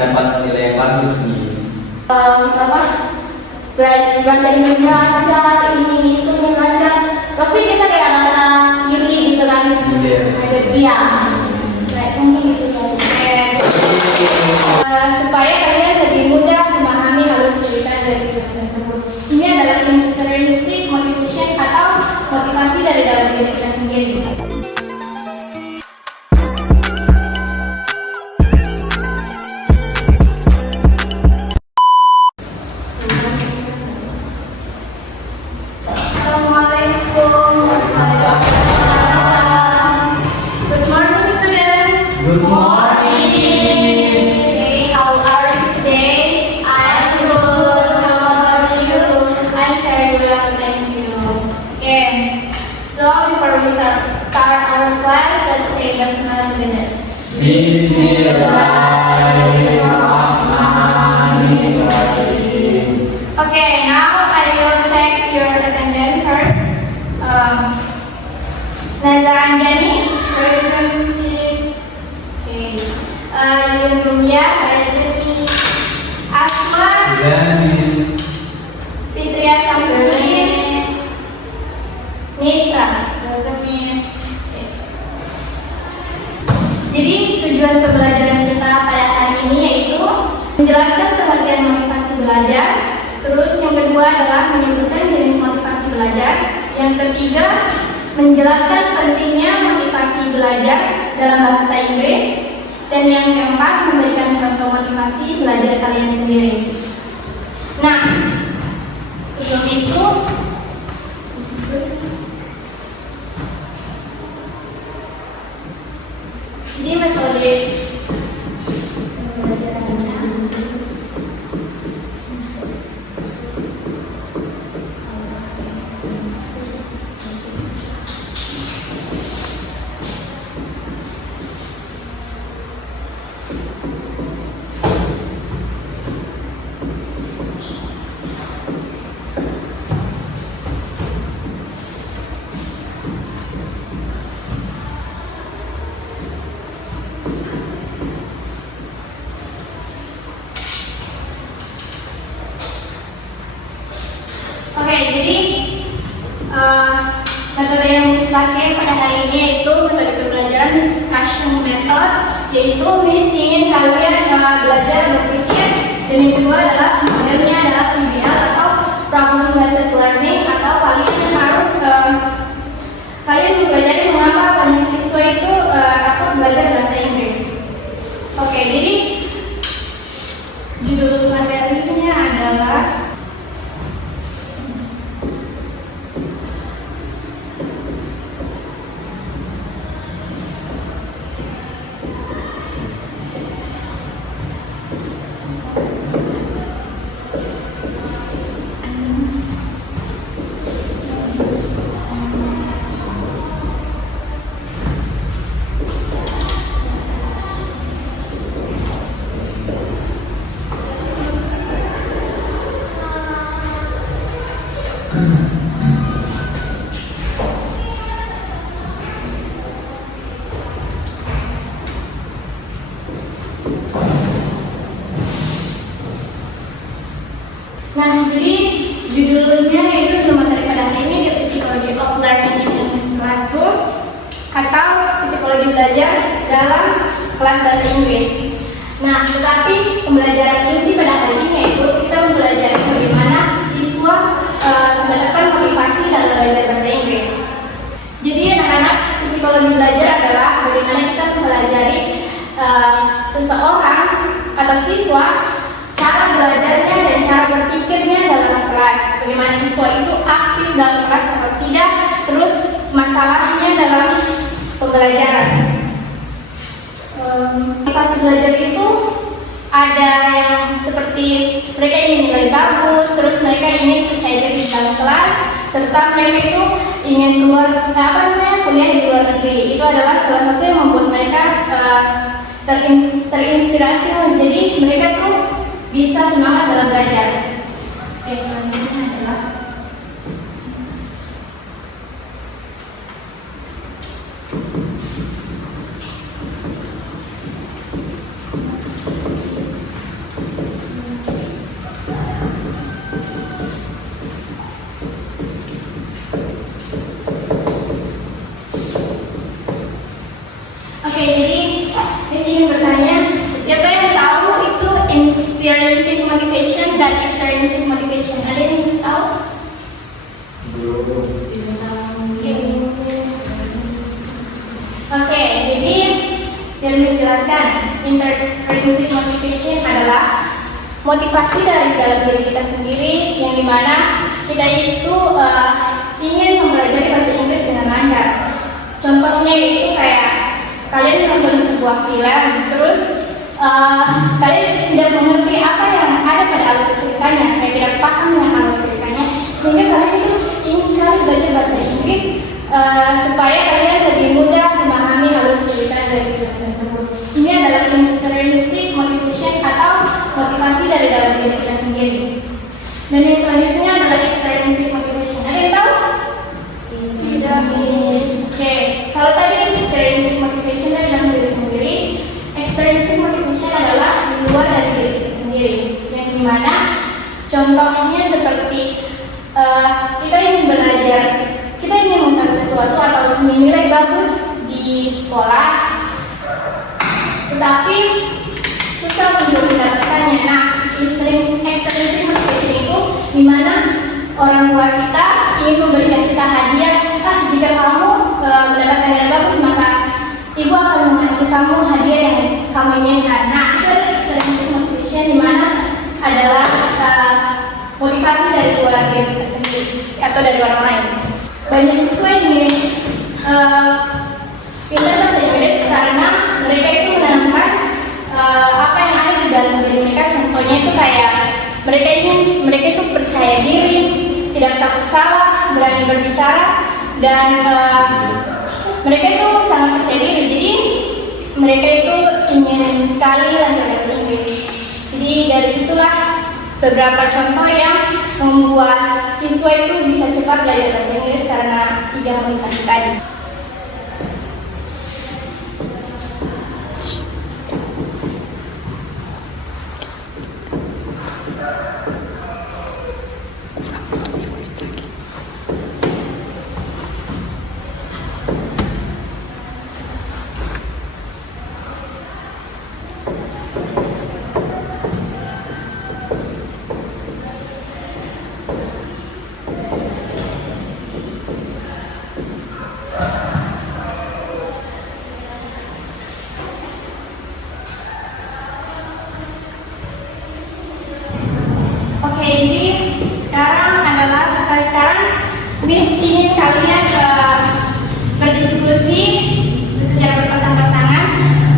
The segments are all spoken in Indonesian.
dapat nilai yang bagus, Miss? Bahasa Indonesia lancar, ini itu lancar. Pasti kita kayak rasa iri gitu kan? Iya. Kayak mungkin gitu supaya kalian lebih mudah memahami alur cerita dari film tersebut. Ini adalah intrinsic motivation atau motivasi dari dalam diri kita sendiri. Good morning. Hey, how are you today? I'm good. How about you? I'm very well, thank you. Okay, so before we start our class, let's say basmalah together. Bismillahirrahmanirrahim. Okay, now I will check your attendance first. Nazar Anjani, present is Yun Rumia, present. Asma, Miss. Fitria Samsudin, Nisa, present. Jadi tujuan pembelajaran kita pada hari ini yaitu menjelaskan pengertian motivasi belajar. Terus yang kedua adalah menyebutkan jenis motivasi belajar. Yang ketiga, menjelaskan pentingnya motivasi belajar dalam bahasa Inggris. Dan yang keempat, memberikan contoh motivasi belajar kalian sendiri. Nah, sebelum itu, jadi metode metode yang dipakai pada hari ini yaitu metode pembelajaran discussion method, yaitu Miss ingin kalian belajar berpikir, dan yang kedua adalah modelnya adalah PBL atau problem based learning, atau kalian harus kalian mempelajari mengapa banyak siswa itu takut belajar bahasa Inggris. Oke, jadi judul materinya adalah jadi judulnya yaitu judul materi pada hari ini yaitu Psychology of Learning in English Classroom atau psikologi belajar dalam kelas bahasa Inggris. Nah, tetapi pembelajaran ini pada hari ini yaitu kita mempelajari bagaimana siswa mendapatkan motivasi dalam belajar bahasa Inggris. Jadi anak-anak, psikologi belajar adalah bagaimana kita mempelajari seseorang atau siswa, cara belajarnya dan cara berpikirnya dalam kelas. Bagaimana siswa itu aktif dalam kelas atau tidak, terus masalahnya dalam pembelajaran. Motivasi belajar itu ada yang seperti mereka ingin nilai bagus, terus mereka ingin percaya diri dalam kelas, serta mereka itu ingin keluar kuliah di luar negeri. Itu adalah salah satu yang membuat mereka terinspirasi. Jadi mereka tuh bisa semangat dalam belajar. Selanjutnya adalah Oke, jadi di sini bertanya, siapa yang tahu itu intrinsic motivation dan extrinsic motivation? Ada yang tahu? Oke, jadi yang menjelaskan intrinsic motivation adalah motivasi dari dalam diri kita sendiri yang dimana kita itu ingin mempelajari bahasa Inggris dengan lancar. Contohnya itu kayak kalian nonton sebuah film, terus kalian tidak mengerti apa yang ada pada alur ceritanya, kayak tidak paham dengan alur ceritanya, sehingga kalian itu ingin sekali belajar bahasa Inggris supaya kalian lebih mudah memahami alur cerita dari film tersebut. Ini adalah intrinsic motivation atau motivasi dari dalam diri kita sendiri. Dan yang selanjutnya adalah extrinsic motivation. Ada yang tahu? Tidak, Miss. Oke, kalau tadi extrinsic motivation dari dalam diri sendiri, extrinsic motivation adalah di luar dari diri kita sendiri. Yang dimana contohnya seperti kita ingin belajar, kita ingin mengetahui sesuatu atau nilai bagus di sekolah, tetapi susah untuk mendapatkannya. Nah, extrinsic motivation itu dimana orang tua kita ingin memberikan kita hadiah. Jika kamu mendapatkan nilai bagus, maka ibu akan mengasih kamu hadiah yang kamu inginkan. Nah, itu adalah extrinsic motivation dimana adalah motivasi dari luar diri kita sendiri atau dari orang lain. Banyak siswa yang ingin pintar bahasa Inggris karena mereka itu menanamkan apa yang ada di dalam diri mereka. Contohnya itu kayak mereka itu percaya diri, tidak takut salah, berani berbicara, dan mereka itu sangat percaya diri. Jadi mereka itu ingin sekali belajar bahasa Inggris. Jadi dari itulah beberapa contoh yang membuat siswa itu bisa cepat belajar bahasa Inggris karena 3 motivasi tadi. Oke, jadi sekarang Miss ingin kalian berdiskusi secara berpasang-pasangan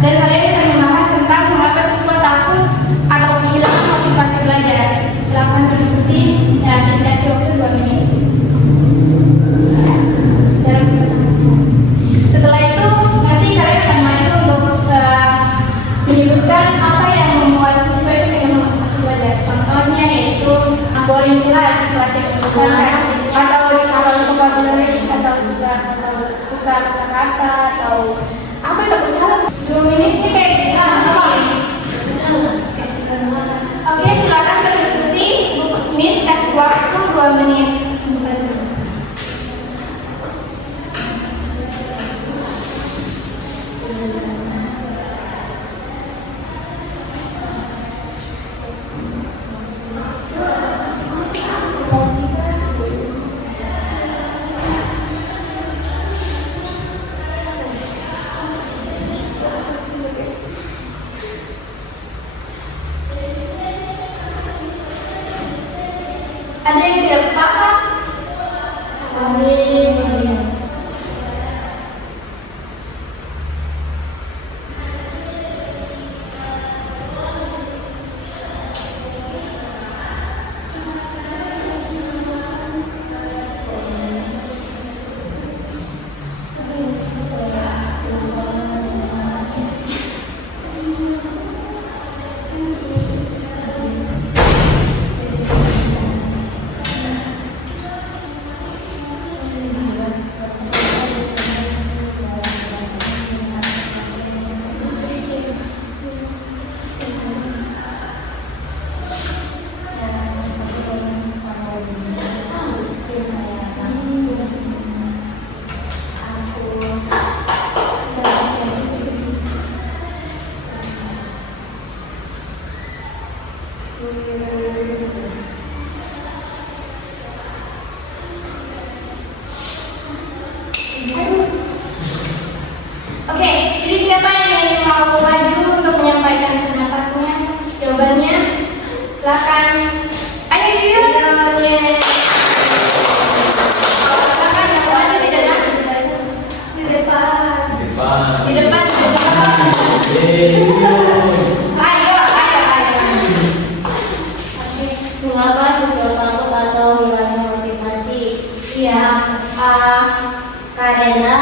dan kalian akan membahas tentang mengapa siswa takut atau kehilangan motivasi belajar. Silakan berdiskusi dan Miss kasih waktu 2 menit. Secara berpasang-pasangan. Setelah itu nanti kalian akan maju untuk menyebutkan apa yang membuat siswa itu tidak memotivasi belajar. Contohnya yaitu boring kelas yang bosan, atau vocabulary, atau susah kosakata, atau apa yang tak bersalah. 2 menit ini kayak Oke, silakan berdiskusi. Miss kasih waktu 2 menit untuk berdiskusi. Ada yang tidak paham? Habis. Iya, karena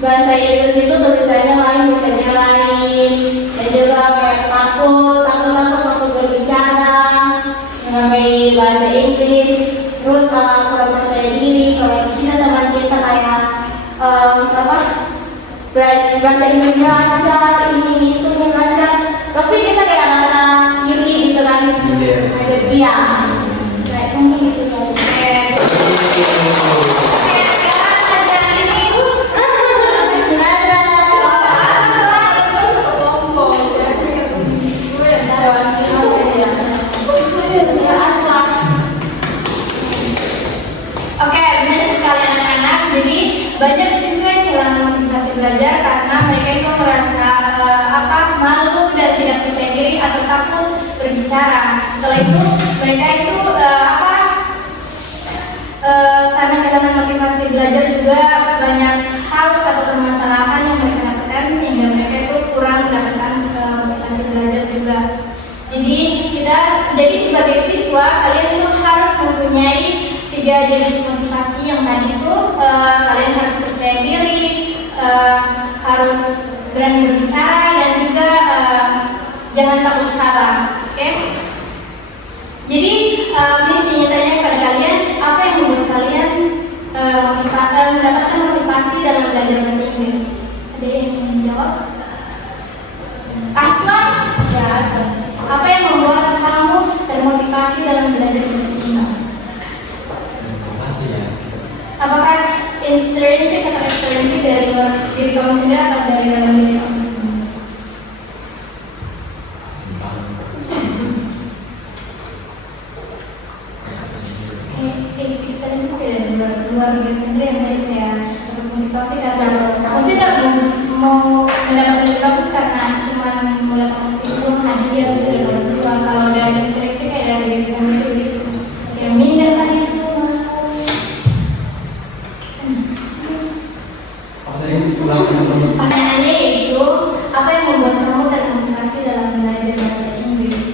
bahasa Inggris itu tulisannya lain, bacanya lain, dan juga kayak takut berbicara mengenai bahasa Inggris. Terus kurang percaya diri, kalau di sini teman kita kayak bahasa Inggris lancar, ini itu lancar, pasti kita kayak rasa iri gitu kan, agak diam. Kayak mungkin gitu saja. Banyak siswa yang kehilangan motivasi belajar karena mereka itu merasa malu dan tidak percaya diri atau takut berbicara. Setelah itu mereka itu karena kehilangan motivasi belajar juga banyak hal atau permasalahan yang mereka dapatkan sehingga mereka itu kurang mendapatkan motivasi belajar juga. Jadi sebagai siswa kalian itu harus mempunyai 3 jenis motivasi yang tadi itu. Kalian harus percaya diri, harus berani berbicara, dan juga jangan takut salah. Oke? Jadi misinya tanya kepada kalian, apa yang membuat kalian mendapatkan motivasi dalam belajar bahasa Inggris? Ada yang ingin menjawab? Aswan? Ya, Aswan. Apa yang membuat kamu termotivasi dalam belajar bahasa Inggris? Motivasi ya. Apakah intrinsik atau ekstrinsik dari luar diri kamu sendiri atau dari dalam diri kamu sendiri? Ekstrinsik dari luar diri sendiri yang tadi kayak motivasi karena maksudnya mau mendapat nilai bagus karena cuma mendapat hasil hadiah gitu dari orang tua. Kalau dari ekstrinsik kayak dari diri sendiri gitu. Yang minder tadi itu. Pertanyaannya itu, apa yang membuat kamu termotivasi dalam belajar bahasa Inggris?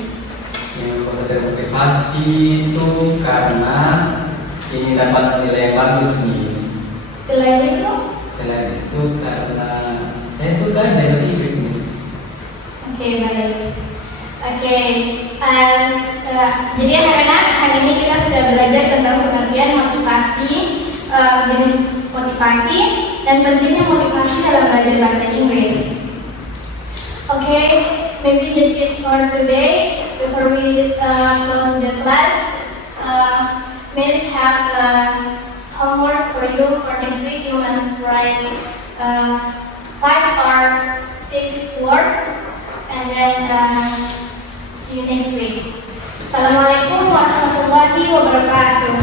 Yang membuat termotivasi itu karena ingin dapat nilai yang bagus, Miss. Selain itu karena saya suka bahasa Inggris, Miss. Oke, baik. Oke, jadi anak-anak, hari ini kita sudah belajar tentang pengertian motivasi, jenis motivasi, dan pentingnya motivasi dalam belajar bahasa Inggris. Okay, maybe just it for today. Before we close the class, Miss have homework for you for next week. You must write 5 or 6 words, and then see you next week. Assalamualaikum warahmatullahi wabarakatuh.